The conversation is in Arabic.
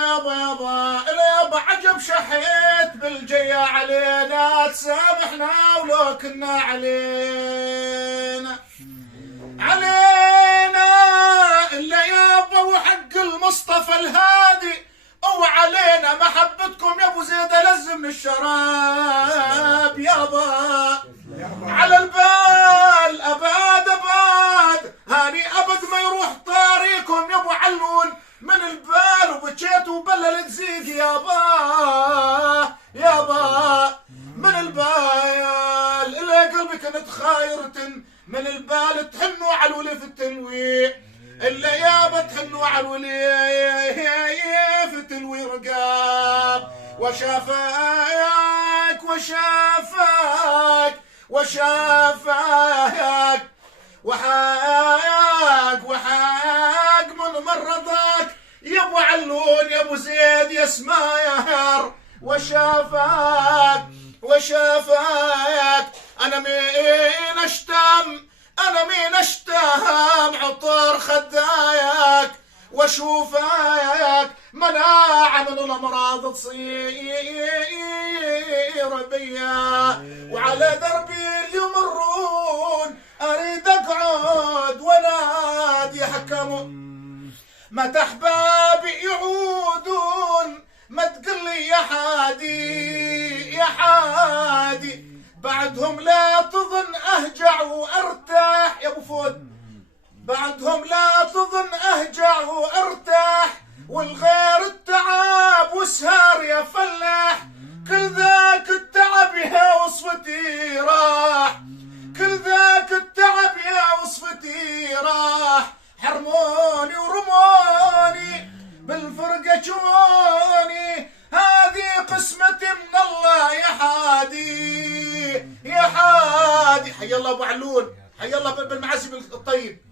يابا عجب شحيت بالجية علينا، تسامحنا ولو كنا علينا إلا يابا وحق المصطفى الهادي، أو علينا محبتكم يا ابو زيد ألزم من الشراب يابا. على البال أباد هاني أبد ما يروح طاريكم يا ابو علون من البال، وبكيت وبلل تزيق يابا من البال. إلا قلبي كانت خايرة من البال، تحنوا على الولي في التلوي، إلا يابا تحنوا على الولي في التلوي رقاب. وشافاك وحاق من مرضاك يا ابو علون يا ابو زيد يا سماير. وشافاك انا مين اشتام عطر خداياك، واشوفك مناعة من الامراض تصير بيا، وعلى دربي يمرون اريد اقعد ونادي حكموا متى احبابي يعودون، ما تقلي يا حادي بعدهم لا تظن اهجع وارتاح يا ابو فود، بعدهم لا تظن اهجع وارتاح، والغير التعب وسهر يا فلاح، كل ذاك التعب يا وصفتي راح، كل ذاك التعب يا وصفتي راح. حرموني ورموني بالفرقة جوني، هذه قسمتي من الله يا حادي. حي الله ابو علون، حي الله بالمعازم الطيب.